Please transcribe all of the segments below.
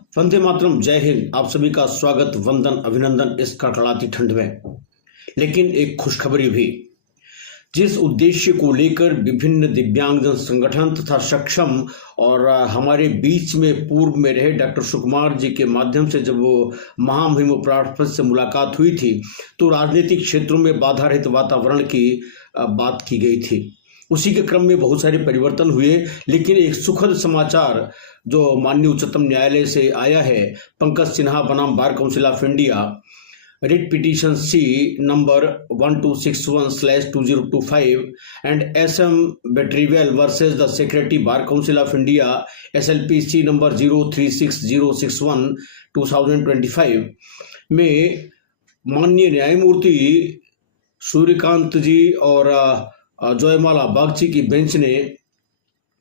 वंदे मातरम, जय हिंद। आप सभी का स्वागत, वंदन, अभिनंदन इस कड़कड़ाती ठंड में। लेकिन एक खुशखबरी भी। जिस उद्देश्य को लेकर विभिन्न दिव्यांगजन संगठन तथा सक्षम और हमारे बीच में पूर्व में रहे डॉक्टर सुकुमार जी के माध्यम से जब वो महामहिम उपराष्ट्रपति से मुलाकात हुई थी तो राजनीतिक क्षेत्रों में बाधा रहित वातावरण की बात की गई थी। उसी के क्रम में बहुत सारे परिवर्तन हुए, लेकिन एक सुखद समाचार जो माननीय उच्चतम न्यायालय से आया है, पंकज सिन्हा बनाम bar council of India, writ petition C number 1261/2025 and SM बेट्रीवेल versus the secretary bar council of India SLPC number 036061/2025 में माननीय न्यायमूर्ति सूर्यकांत जी और जयमाला बागची की बेंच ने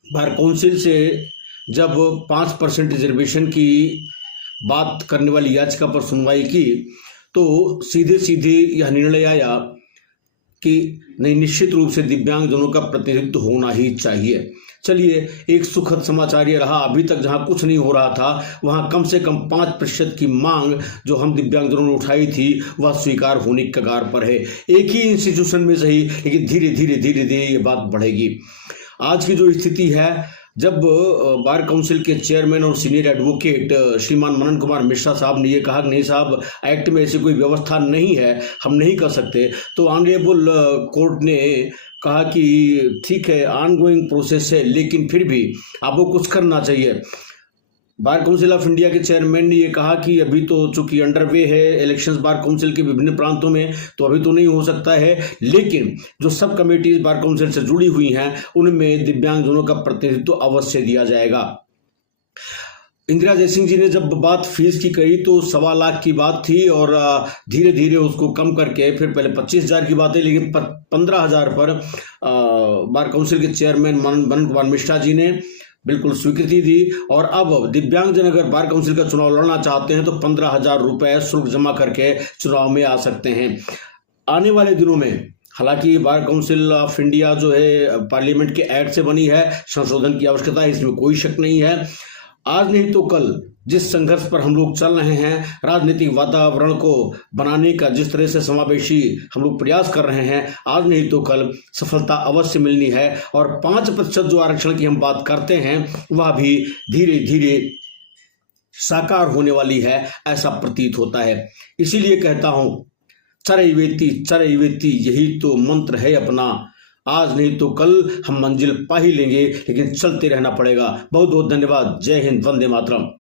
बार काउंसिल से जब 5% रिजर्वेशन की बात करने वाली याचिका पर सुनवाई की तो सीधे सीधे यह निर्णय आया कि नहीं, निश्चित रूप से दिव्यांगजनों का प्रतिनिधित्व होना ही चाहिए। चलिए, एक सुखद समाचार ये रहा, अभी तक जहां कुछ नहीं हो रहा था वहां कम से कम 5% की मांग जो हम दिव्यांगजनों ने उठाई थी वह स्वीकार होने की कगार पर है। एक ही इंस्टीट्यूशन में सही, लेकिन धीरे धीरे धीरे धीरे ये बात बढ़ेगी। आज की जो स्थिति है, जब बार काउंसिल के चेयरमैन और सीनियर एडवोकेट श्रीमान मनन कुमार मिश्रा साहब ने ये कहा कि नहीं साहब, एक्ट में ऐसी कोई व्यवस्था नहीं है, हम नहीं कर सकते, तो ऑनरेबल कोर्ट ने कहा कि ठीक है, ऑनगोइंग प्रोसेस है, लेकिन फिर भी आपको कुछ करना चाहिए। बार काउंसिल ऑफ इंडिया के चेयरमैन ने ये कहा कि अभी तो चूंकि अंडरवे है इलेक्शंस बार काउंसिल के विभिन्न प्रांतों में, तो अभी तो नहीं हो सकता है, लेकिन जो सब कमेटीज बार काउंसिल से जुड़ी हुई हैं उनमें दिव्यांगजनों का प्रतिनिधित्व अवश्य दिया जाएगा। इंदिरा जयसिंह जी ने जब बात फीस की कही तो 1.25 लाख की बात थी और धीरे धीरे उसको कम करके फिर पहले 25,000 की बात है, लेकिन 15,000 पर बार काउंसिल के चेयरमैन मनन कुमार मिश्रा जी ने बिल्कुल स्वीकृति दी। और अब दिव्यांगजन अगर बार काउंसिल का चुनाव लड़ना चाहते हैं तो 15,000 रुपए शुल्क जमा करके चुनाव में आ सकते हैं। आने वाले दिनों में हालांकि बार काउंसिल ऑफ इंडिया जो है पार्लियामेंट के एक्ट से बनी है, संशोधन की आवश्यकता है, इसमें कोई शक नहीं है। आज नहीं तो कल जिस संघर्ष पर हम लोग चल रहे हैं, राजनीतिक वातावरण को बनाने का जिस तरह से समावेशी हम लोग प्रयास कर रहे हैं, आज नहीं तो कल सफलता अवश्य मिलनी है। और 5% जो आरक्षण की हम बात करते हैं वह भी धीरे धीरे साकार होने वाली है, ऐसा प्रतीत होता है। इसीलिए कहता हूं, चरैवेति चरैवेति, यही तो मंत्र है अपना। आज नहीं तो कल हम मंजिल पा ही लेंगे, लेकिन चलते रहना पड़ेगा। बहुत बहुत धन्यवाद। जय हिंद, वंदे मातरम।